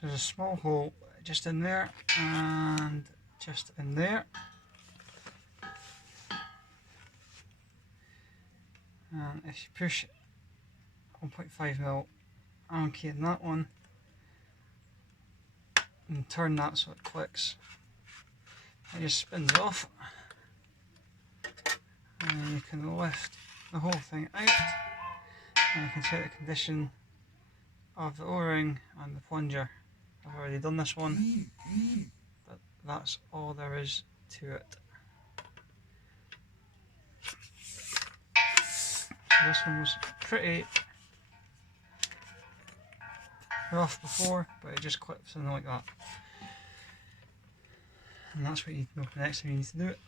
So there's a small hole just in there and just in there. And if you push 1.5mm Allen key in that one and turn that so it clicks, it just spins off, and you can lift the whole thing out, and you can check the condition of the O-ring and the plunger. I've already done this one, but that's all there is to it. So this one was pretty rough before, but it just clips in like that. And that's what you need to know for the next time you need to do it.